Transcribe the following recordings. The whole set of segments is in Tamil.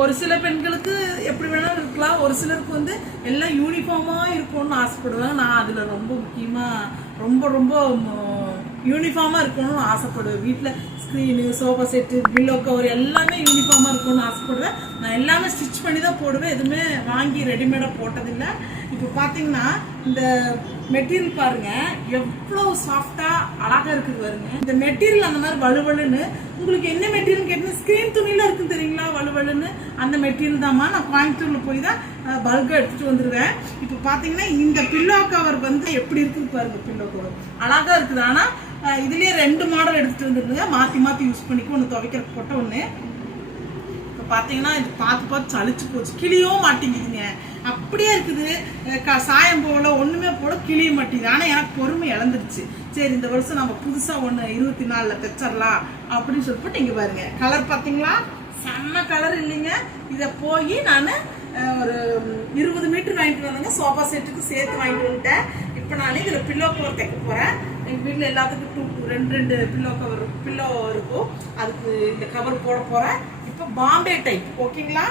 ஒரு சில பெண்களுக்கு எப்படி வேணாலும் இருக்கலாம், ஒரு சிலருக்கு வந்து எல்லாம் யூனிஃபார்மா இருக்கும்னு ஆசைப்படுவாங்க. நான் அதுல ரொம்ப முக்கியமா ரொம்ப ரொம்ப யூனிஃபார்மா இருக்கணும்னு ஆசைப்படுவேன். வீட்டில் screen, sofa set, pillow cover எல்லாமே யூனிஃபார்மா இருக்கணும்னு ஆசைப்படுவேன். நான் எல்லாமே ஸ்டிச் பண்ணி தான் போடுவேன், எதுவுமே வாங்கி ரெடிமேடாக போட்டதில்லை. இப்போ பார்த்தீங்கன்னா இந்த மெட்டீரியல் பாருங்க எவ்வளோ சாஃப்டா அழகா இருக்குது பாருங்க. இந்த மெட்டீரியல் அந்த மாதிரி வலுவலுன்னு, உங்களுக்கு என்ன மெட்டீரியல் கேட்டீங்கன்னா ஸ்கிரீன் துணியில இருக்குன்னு தெரியுங்களா, வலுவலுன்னு அந்த மெட்டீரியல் தான்மா. நான் கோயம்புத்தூர்ல போய் தான் பல்கா எடுத்துட்டு வந்துருவேன். இப்போ பாத்தீங்கன்னா இந்த பில்லோ கவர் வந்து எப்படி இருக்குது பாருங்க. பில்லோ கவர் அழகா இருக்குது. ஆனா இதுலயே 2 மாடல் எடுத்துட்டு வந்துருங்க, மாத்தி மாத்தி யூஸ் பண்ணிக்கோ. ஒன்று துவைக்கிறதுக்கு போட்ட ஒண்ணு. இப்போ பாத்தீங்கன்னா இது பார்த்து சளிச்சு போச்சு, கிளியவும் மாட்டேங்குதுங்க. அப்படியே இருக்குது, சாயம் போல ஒண்ணுமே போல கிளிய மாட்டேங்குது. ஆனா எனக்கு பொறுமை இழந்துருச்சு. சரி இந்த வருஷம் நம்ம புதுசா ஒண்ணு 24ல தைச்சிடலாம் அப்படின்னு சொல்லிட்டு இங்க பாருங்க. கலர் பாத்தீங்களா, செம்ம கலர் இல்லைங்க. இத போய் நான் ஒரு 20 மீட்டர் வாங்கிட்டு வந்தேங்க, சோஃபா செட்டுக்கு சேர்த்து வாங்கிட்டு வந்துட்டேன். இப்போ நான் இதுல பில்லோ கவர் தைக்க போறேன். எங்க வீட்டுல எல்லாத்துக்கும் 2 பில்லோ இருக்கும், அதுக்கு இந்த கவர் போட போறேன். இப்போ பாம்பே டைப், ஓகேங்களா.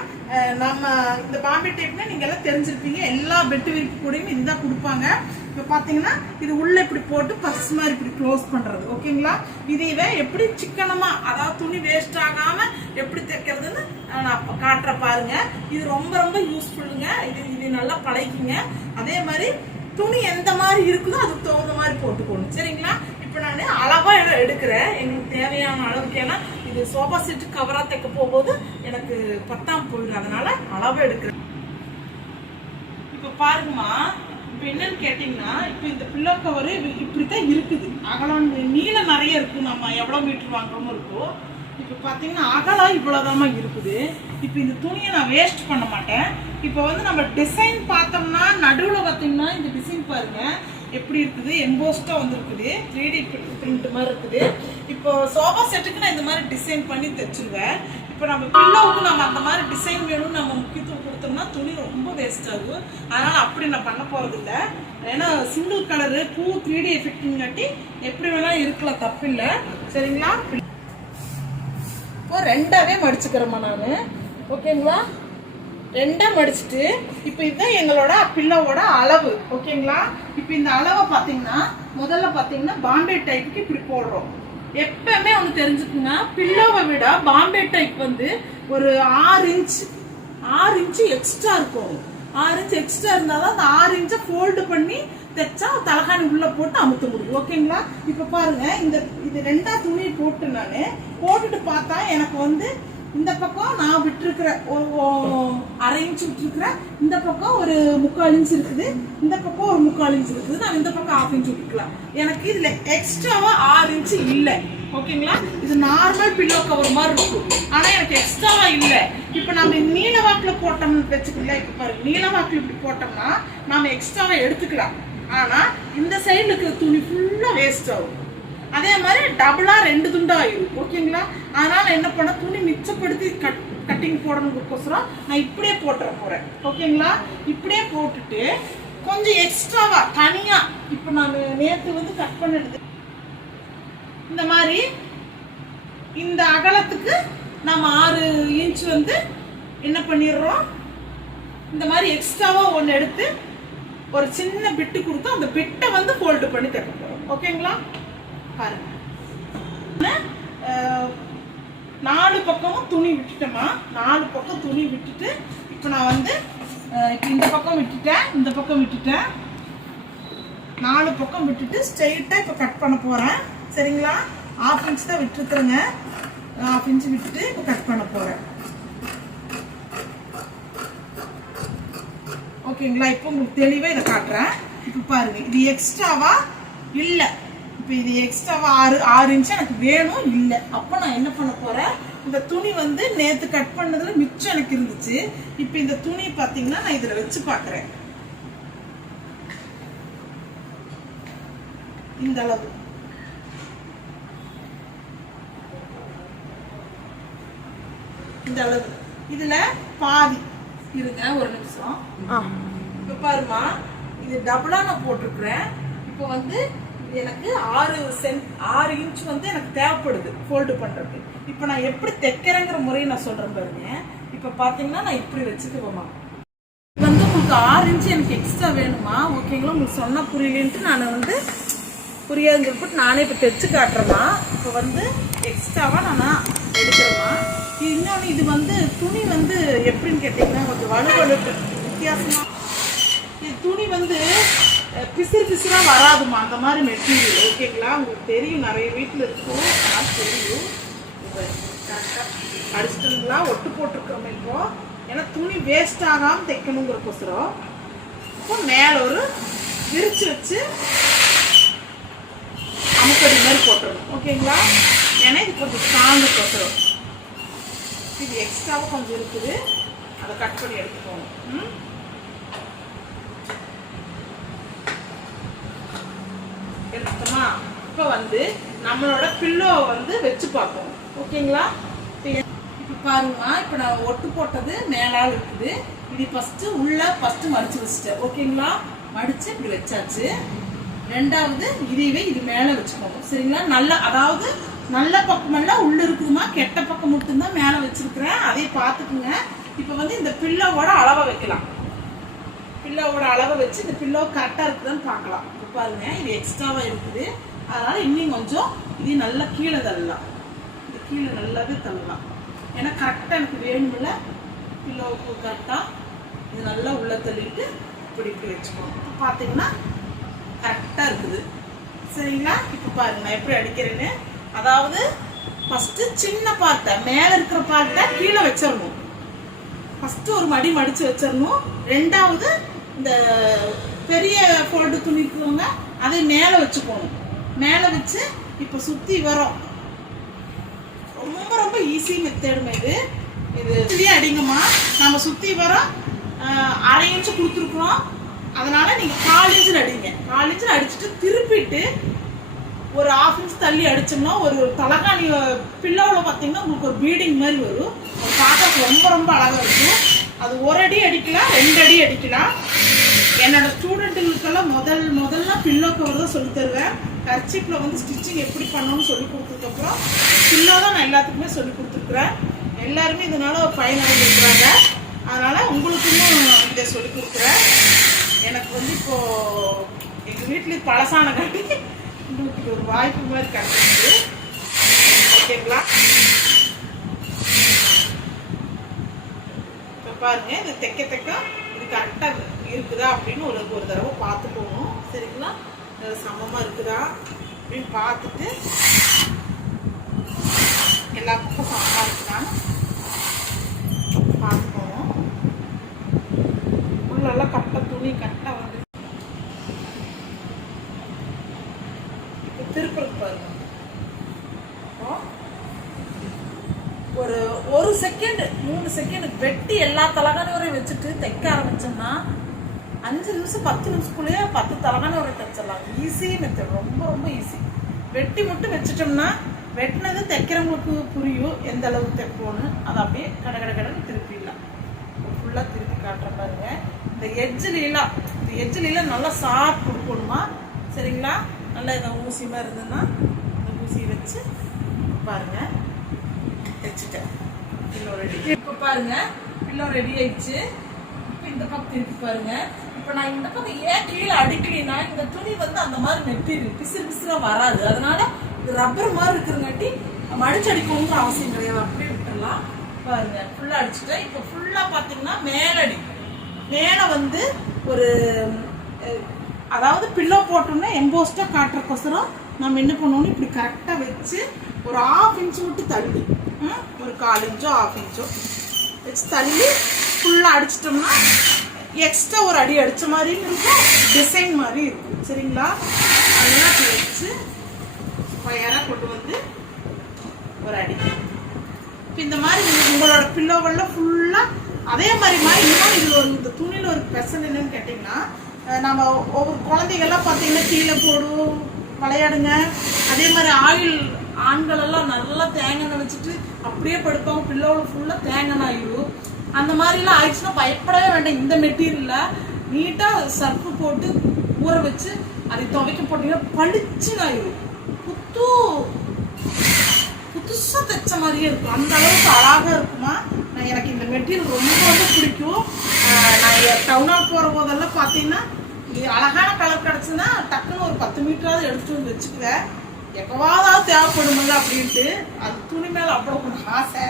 நம்ம இந்த பாம்பே டைப்னா நீங்க எல்லாம் தெரிஞ்சிருப்பீங்க, எல்லா பெட்டு விரிப்பு கூடயும் இதுதான் கொடுப்பாங்க. இப்போ பாத்தீங்கன்னா இது உள்ள இப்படி போட்டு பர்ஸ் மாதிரி இப்படி க்ளோஸ் பண்றது, ஓகேங்களா. இதையவே எப்படி சிக்கனமா, அதாவது துணி வேஸ்ட் ஆகாம எப்படி தைக்கிறதுன்னு நான் காட்டுற பாருங்க. இது ரொம்ப ரொம்ப யூஸ்ஃபுல்லுங்க. இது நல்லா பழகிங்க. அதே மாதிரி துணி எந்த மாதிரி இருக்குதோ அதுக்கு தகுந்த மாதிரி போட்டுக்கணும், சரிங்களா. இப்போ நான் அளவா எடுக்கிறேன், எங்களுக்கு தேவையான அளவுக்கு. ஏன்னா இது சோஃபா செட்டு கவரா தைக்க போகும்போது எனக்கு பத்தாம போயிடும், அதனால அளவா எடுக்கிறேன். இப்ப பாருங்கம்மா, இப்ப என்னன்னு கேட்டீங்கன்னா, இப்ப இந்த பில்லோ கவரு இப்படித்தான் இருக்குது. அகலம் நீளம் நிறைய இருக்கு, நம்ம எவ்வளவு மீட்டர் வாங்குறோமோ இருக்கும். இப்ப பாத்தீங்கன்னா அகலம் இவ்வளவுதாமா இருக்குது. இப்ப இந்த துணியை நான் வேஸ்ட் பண்ண மாட்டேன். இப்ப வந்து நம்ம டிசைன் பார்த்தோம்னா நடுவுல பாத்தீங்கன்னா இந்த டிசைன் பாருங்க எப்படி இருக்குது, எம்போஸ்டா வந்துருக்குது, 3D பிரிண்ட் மாதிரி இருக்குது. இப்போ சோஃபா செட்டுக்கு நான் இந்த மாதிரி டிசைன் பண்ணி தைச்சிருவேன். இப்போ நம்ம பில்லோவுக்கு நம்ம அந்த மாதிரி டிசைன் வேணும்னு நம்ம முக்கியத்துவம் கொடுத்தோம்னா துணி ரொம்ப வேஸ்ட் ஆகும். அதனால அப்படி நான் பண்ண போறது இல்லை. ஏன்னா சிங்கிள் கலரு பூ 3D எஃபெக்ட்ங்காட்டி எப்படி வேணா இருக்கலாம், தப்பு இல்லை, சரிங்களா. இப்போ 2ஆவே மடிச்சுக்கிறேம்மா நான், ஓகேங்களா. 2ஆ மடிச்சுட்டு இப்போ இதுதான் எங்களோட பில்லோவோட அளவு, ஓகேங்களா. இப்போ இந்த அளவை பார்த்தீங்கன்னா முதல்ல பார்த்தீங்கன்னா பாம்பே டைப்புக்கு இப்படி போடுறோம். எப்பவுமே ஒன்று தெரிஞ்சுக்குங்க, பில்லோவை விட பாம்பே டைப் வந்து ஒரு 6 இன்ச்சு எக்ஸ்ட்ரா இருக்கும். 6 இன்ச்சு எக்ஸ்ட்ரா இருந்தாதான் அந்த 6 இன்ச்சை ஃபோல்டு பண்ணி தைச்சா தலகாணி உள்ள போட்டு அமுத்த முடியும், ஓகேங்களா. இப்ப பாருங்க, இது 2ஆ துணி போட்டு நான் போட்டுட்டு பார்த்தா எனக்கு வந்து இந்த பக்கம் நான் விட்டுருக்கிற 1/2 இன்ச்சு விட்டுருக்கிறேன், இந்த பக்கம் ஒரு 3/4 இன்ச்சு இருக்குது, இந்த பக்கம் ஒரு 3/4 இன்ச்சு இருக்குது, நான் இந்த பக்கம் 1/2 இன்ச்சு விட்டுக்கலாம். எனக்கு இதுல எக்ஸ்ட்ராவா 6 இன்ச்சு இல்லை, ஓகேங்களா. இது நார்மல் பில்லோ கவர் மாதிரி இருக்கும், ஆனா எனக்கு எக்ஸ்ட்ராவா இல்ல. இப்ப நம்ம நீல வாக்குல போட்டோம்னு வச்சுக்கல, இப்ப பாருங்க நீல வாக்குல இப்படி போட்டோம்னா நாம எக்ஸ்ட்ராவா எடுத்துக்கலாம். ஆனா இந்த சைடுல இருக்கிற துணி ஃபுல்லா வேஸ்ட் ஆகும். அதே மாதிரி டபுளா 2 துண்டா ஆயிடும், ஓகேங்களா. அதனால என்ன பண்ண, துணி மிச்சப்படுத்தி கட்டிங் போடணுங்கோசரம் நான் இப்படியே போட்டுற போறேன், ஓகேங்களா. இப்படியே போட்டுட்டு கொஞ்சம் எக்ஸ்ட்ராவா தனியா இப்ப நான் நேத்து வந்து கட் பண்ணிடுது இந்த மாதிரி இந்த அகலத்துக்கு நம்ம 6 இன்ச் வந்து என்ன பண்ணிடுறோம், இந்த மாதிரி எக்ஸ்ட்ராவா ஒன்று எடுத்து ஒரு சின்ன பிட்டு கொடுத்து அந்த பிட்டை வந்து ஃபோல்டு பண்ணி தைக்க போறோம், ஓகேங்களா. பாருங்க 4 பக்கமும் துணி விட்டுட்டோமா, 4 பக்கம் துணி விட்டுட்டு இப்போ நான் வந்து இப்போ இந்த பக்கம் விட்டுட்டேன், இந்த பக்கம் விட்டுட்டேன், 4 பக்கம் விட்டுட்டு ஸ்ட்ரெயிட்டா இப்போ கட் பண்ண போறேன், சரிங்களா. 1/2 இன்ச் தான் விட்டுருக்குறேங்க, 1/2 இன்ச் விட்டுட்டு இப்போ கட் பண்ண போறேன், ஓகேங்களா. இப்போ உங்களுக்கு தெளிவா இதை காட்டுறேன். இப்போ பாருங்க, இது எக்ஸ்ட்ராவா இல்லை, இப்போ இது எக்ஸ்ட்ராவா 6 இன்ச் எனக்கு வேணும் இல்லை. அப்போ நான் என்ன பண்ண போறேன், இந்த துணி வந்து நேத்து கட் பண்ணதுல மிச்சம் எனக்கு இருந்துச்சு. இப்போ இந்த துணி பாத்தீங்கன்னா நான் இதுல வச்சு பாக்குறேன், இந்த அளவு இதுல பாதி இருங்க, ஒரு நிமிஷம். இப்ப பாருமா, இது டபுளா நான் போட்டிருக்கிறேன். இப்போ வந்து எனக்கு 6 இன்ச் வந்து எனக்கு தேவைப்படுது ஃபோல்டு பண்றது. இப்போ நான் எப்படி தைக்கிறேங்கிற முறையை நான் சொல்றேன் பாருங்க. இப்போ பாத்தீங்கன்னா நான் இப்படி வச்சுக்குவேமா. வந்து உங்களுக்கு 6 இன்ச்சு எனக்கு எக்ஸ்ட்ரா வேணுமா? ஓகேங்களா? உங்களுக்கு சொன்னா புரியலன்ட்டு நான் வந்து புரியாதுன்னு சொல்லிட்டு நானே இப்போ தைச்சு காட்டுறேமா. இப்போ வந்து எக்ஸ்ட்ராவா நான் எடுக்கிறேமா. இன்னொன்று இது வந்து துணி வந்து எப்படின்னு கேட்டிங்கன்னா கொஞ்சம் வலுவலுப்பு வித்தியாசமா. இது துணி வந்து பிசிறு பிசிறாக வராதுமா, அந்த மாதிரி மெட்டீரியல். ஓகேங்களா? உங்களுக்கு தெரியும், நிறைய வீட்டில் இருக்கும், தெரியும். கரெக்டாக அடிச்சிட்டுங்களா ஒட்டு போட்டிருக்கோம். இப்போ ஏன்னா துணி வேஸ்ட் ஆகாமல் தைக்கணுங்கிறக்கோசரம் இப்போ மேலே ஒரு விரிச்சு வச்சு அமுக்கடி மாதிரி போட்டுருணும். ஓகேங்களா? ஏன்னா இது கொஞ்சம் ஸ்ட்ராங்குக்கோசரம். இது எக்ஸ்ட்ராவாக கொஞ்சம் இருக்குது, அதை கட் பண்ணி எடுத்துக்கோங்க. எடுத்துட்டோமா? இப்போ வந்து நம்மளோட பில்லோ வந்து வச்சு பார்ப்போம். ஓகேங்களா? இப்போ பாருங்கம்மா, இப்போ நான் ஒட்டு போட்டது மேலால் இருக்குது. இது ஃபஸ்ட்டு மடிச்சு வச்சுட்டேன். ஓகேங்களா? மடிச்சு இப்படி வச்சாச்சு. ரெண்டாவது இதையவே இது மேலே வச்சுக்கோங்க. சரிங்களா? நல்ல அதாவது நல்ல பக்கமெல்லாம் உள்ள இருக்குதுமா, கெட்ட பக்கம் மட்டும்தான் மேலே வச்சிருக்கிறேன். அதே பார்த்துக்குங்க. இப்போ வந்து இந்த பில்லோவோட அளவை வைக்கலாம். பில்லோவோட அளவை வச்சு இந்த பில்லோ கரெக்டாக இருக்குதான்னு பார்க்கலாம். இப்போ பாருங்க, இது எக்ஸ்ட்ராவாக இருக்குது, அதனால இன்னும் கொஞ்சம் இது நல்லா கீழே தள்ளலாம். இது கீழே நல்லாவே தள்ளலாம். ஏன்னா கரெக்டாக எனக்கு வேணுமில்ல, பில்லோவுக்கு கரெக்டாக இது நல்லா உள்ள தள்ளிட்டு இப்படி இப்படி வச்சுக்கணும். இப்போ பார்த்தீங்கன்னா கரெக்டாக இருக்குது. சரிங்களா? இப்போ பாருங்க நான் எப்படி அடிக்கிறேன்னு. அதாவது ஃபஸ்ட்டு சின்ன பார்ட்டை மேலே இருக்கிற பார்ட்டை கீழே வச்சிடணும். ஃபஸ்ட்டு ஒரு மடி மடித்து வச்சிடணும். ரெண்டாவது இந்த பெரிய ஃபோல்டு துணி இருக்குவங்க அதை மேலே வச்சுக்கணும். மேலே வச்சு இப்போ சுற்றி வரோம். ரொம்ப ரொம்ப ஈஸி மெத்தேடுமே இது. இது அடிங்கம்மா. நம்ம சுற்றி வரோம் 1/2 இன்ச்சு கொடுத்துருக்குறோம், அதனால நீங்கள் 4 இன்ச்சில் அடிங்க. 4 இன்ச்சில் அடிச்சுட்டு திருப்பிட்டு ஒரு 1/2 இன்ச் தள்ளி அடிச்சோம்னா ஒரு தலகாணி பில்லோவில் பார்த்தீங்கன்னா உங்களுக்கு ஒரு பீடிங் மாதிரி வரும். அது பார்க்க ரொம்ப ரொம்ப அழகாக இருக்கும். அது 1 அடி அடிக்கலாம், 2 அடி அடிக்கலாம். என்னோட ஸ்டூடெண்ட்டுகளுக்கெல்லாம் முதல்ல பில்லோ கவர் தான் சொல்லி தருவேன். கர்ச்சீப்பில் வந்து ஸ்டிச்சிங் எப்படி பண்ணணும்னு சொல்லி கொடுத்ததுக்கப்புறம் பில்லோ தான் நான் எல்லாத்துக்குமே சொல்லி கொடுத்துருக்குறேன். எல்லாருமே இதனால பயனடைஞ்சிருக்கிறாங்க. அதனால் உங்களுக்குமே இதை சொல்லி கொடுக்குறேன். எனக்கு வந்து இப்போது எங்கள் வீட்டில் பழசான காட்டி உங்களுக்கு ஒரு வாய்ப்பு மாதிரி கிடைச்சிருக்கு. ஓகேங்களா? இப்போ பாருங்க, இது தைக்க இது கரெக்டாக இருக்குதா அப்படின்னு ஒரு தடவை பார்த்து போகணும். சரிங்களா? சமமாக இருக்குதா அப்படின்னு பார்த்துட்டு எல்லா பக்கம் சமமாக இருக்குதான்னு பார்த்து போகணும். உள்ளெல்லாம் கரெக்டாக துணி கரெக்டாக வந்து திருப்பி பாருங்க. ஒரு செகண்ட் 3 செகண்ட் வெட்டி எல்லா தலகாணி வரையும் வச்சுட்டு தைக்க ஆரம்பிச்சோம்னா 5 நிமிஷம் 10 நிமிஷத்துக்குள்ளேயே 10 தலகாணி வரை தைச்சிடலாம். ஈஸி மெத்தட், ரொம்ப ரொம்ப ஈஸி. வெட்டி மட்டும் வச்சுட்டோம்னா வெட்டினது தைக்கிறவங்களுக்கு புரியும் எந்த அளவுக்கு தைப்போன்னு. அதை அப்படியே கடன்னு திருப்பிடலாம். ஃபுல்லாக திருப்பி காட்டுற பாருங்க. இந்த எட்ஜிலாம் நல்லா சாஃப்ட் கொடுக்கணுமா. சரிங்களா? நல்லா இதை ஊசி மாதிரி இருந்ததுன்னா இந்த ஊசி வச்சு பாருங்க தைச்சிட்டேன். Pillow ready. இப்போ பாருங்க பில்லோ ரெடி ஆயிடுச்சு. இப்போ இந்த பக்கம் திருப்பி பாருங்க. இப்போ நான் இந்த பக்கம் ஏன் கீழே அடிக்கலைன்னா இந்த துணி வந்து அந்த மாதிரி மெட்டீரியல் பிசுறாக வராது. அதனால இது ரப்பர் மாதிரி இருக்கிறங்காட்டி மடிச்சு அடிக்கணுங்கிற அவசியம் கிடையாது. அப்படியே விட்டுடலாம். பாருங்க ஃபுல்லாக அடிச்சுட்டேன். இப்போ ஃபுல்லாக பார்த்தீங்கன்னா மேலே வந்து ஒரு அதாவது பில்லோ போட்டோம்னா எம்போஸ்டாக காட்டுறக்கோசரம் நம்ம என்ன பண்ணணும், இப்படி கரெக்டாக வச்சு ஒரு 1/2 இன்ச்சு மட்டும் தள்ளி ஒரு 1/4 இன்ச்சோ 1/2 இன்ச்சோ வச்சு தள்ளி ஃபுல்லாக அடிச்சிட்டோம்னா எக்ஸ்ட்ரா ஒரு அடி அடித்த மாதிரியும் இருக்கும், டிசைன் மாதிரி இருக்கும். சரிங்களா? அதெல்லாம் அப்படி வச்சு ஃபயராக கொண்டு வந்து ஒரு அடி. இப்போ இந்த மாதிரி உங்களோட பில்லோவெல்லாம் ஃபுல்லாக அதே மாதிரி இன்னும் இது இந்த துணியில் ஒரு ஸ்பெஷல் என்னன்னு கேட்டிங்கன்னா, நம்ம ஒவ்வொரு குழந்தைகள்லாம் பார்த்தீங்கன்னா கீழே போடும் விளையாடுங்க. அதே மாதிரி ஆண்கள் எல்லாம் நல்லா தேங்காய் வச்சுட்டு அப்படியே படுப்பாங்க. பில்லோவில் ஃபுல்லாக தேங்காய் ஆயிடும். அந்த மாதிரிலாம் ஆயிடுச்சுன்னா பயப்படவே வேண்டாம். இந்த மெட்டீரியலில் நீட்டாக சர்ஃபு போட்டு ஊற வச்சு அதை துவைக்க போட்டிங்கன்னா பளிச்சுன்னு ஆயிடும். புத்து புதுசா தைச்ச மாதிரியே இருக்கும். அந்த அளவுக்கு அழகா இருக்குமா. எனக்கு இந்த மெட்டீரியல் ரொம்ப ரொம்ப பிடிக்கும். நான் டவுனால் போகிற போதெல்லாம் பார்த்தீங்கன்னா இது அழகான கலர் கிடச்சுன்னா டக்குன்னு ஒரு 10 மீட்டராவது எடுத்துட்டு வந்து வச்சுக்குவேன். எப்போவாதாவது தேவைப்படுமில்ல அப்படின்ட்டு. அது துணி மேலே அவ்வளோ கொஞ்சம் ஆசை.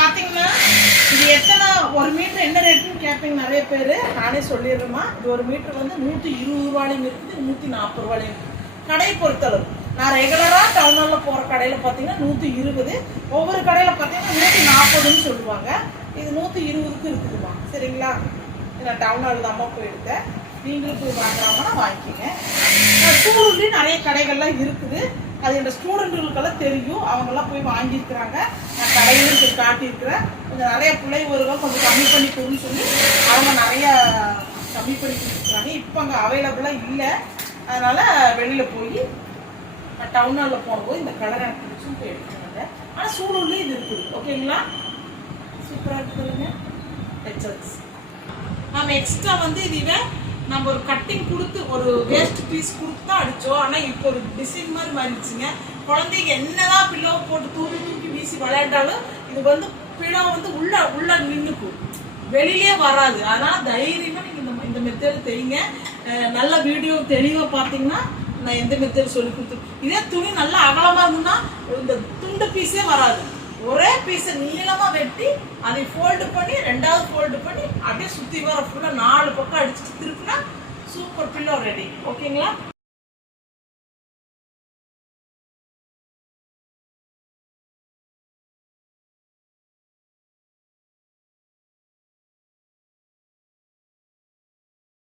பார்த்தீங்கன்னா இது எத்தனை 1 மீட்டர் என்ன ரேட்டுன்னு கேட்பீங்க நிறைய பேர். நானே சொல்லிடுறேம்மா. இது 1 மீட்டர் வந்து 120 ரூபாயிலையும் இருக்குது, 140 ரூபாயிலையும் இருக்குது. கடையை பொறுத்தளவு. நான் ரெகுலராக டவுனில் போகிற கடையில் பார்த்தீங்கன்னா 120, ஒவ்வொரு கடையில் பார்த்தீங்கன்னா 140ன்னு சொல்லுவாங்க. இது 120க்கு இருக்குதுமா. சரிங்களா? நான் டவுனால் தான்மா போய் எடுத்தேன். நீங்களும் போய் வாங்குறாங்கன்னா வாங்கிக்கிங்க. சூலூர்லேயும் நிறைய கடைகள்லாம் இருக்குது. அது என்னோட ஸ்டூடெண்ட்டுகளுக்கெல்லாம் தெரியும். அவங்கெல்லாம் போய் வாங்கியிருக்கிறாங்க. நான் கடையிலும் போய் காட்டியிருக்கிறேன். கொஞ்சம் நிறைய பிள்ளைவர்கள் கொஞ்சம் கம்மி பண்ணி கொடுன்னு சொல்லி அவங்க நிறையா கம்மி பண்ணி கொடுத்துருக்காங்க. இப்போ அங்கே அவைலபிளாக இல்லை. அதனால் வெளியில் போய் நான் டவுனால் போகும்போது இந்த கலர் எனக்கு பிடிச்சும் போய் எடுத்துருவாங்க. ஆனால் சூலூர்லேயும் இது இருக்குது. ஓகேங்களா? சூப்பராக இருக்குதுங்க. ஹெச்எல்ஸ் நம்ம எக்ஸ்ட்ரா வந்து இதுவே நம்ம ஒரு கட்டிங் கொடுத்து ஒரு வேஸ்ட் பீஸ் கொடுத்து தான் அடித்தோம். ஆனால் இப்போ ஒரு டிசைன் மாதிரி மாறிடுச்சுங்க. குழந்தைங்க என்னதான் பில்லோ போட்டு தூக்கி தூக்கி வீசி விளையாண்டாலும் இது வந்து பில்லோ வந்து உள்ள நின்றுக்கும், வெளியிலே வராது. அதனால தைரியமாக நீங்கள் இந்த மெத்தேடு தெரியுங்க. நல்ல வீடியோ தெளிவாக பார்த்தீங்கன்னா நான் எந்த மெத்தேடு சொல்லி கொடுத்து. இதே துணி நல்லா அகலமாக இருந்ததுன்னா இந்த துண்டு பீஸே வராது. ஒரே பீஸை நீளமாக வெட்டி அதை ஃபோல்டு பண்ணி 2வது ஃபோல்டு பண்ணி அப்படியே சுற்றி வர ஃபுல்லாக 4 பக்கம் அடிச்சுட்டு திருப்பினா சூப்பர் பில்லோ ரெடி. ஓகேங்களா?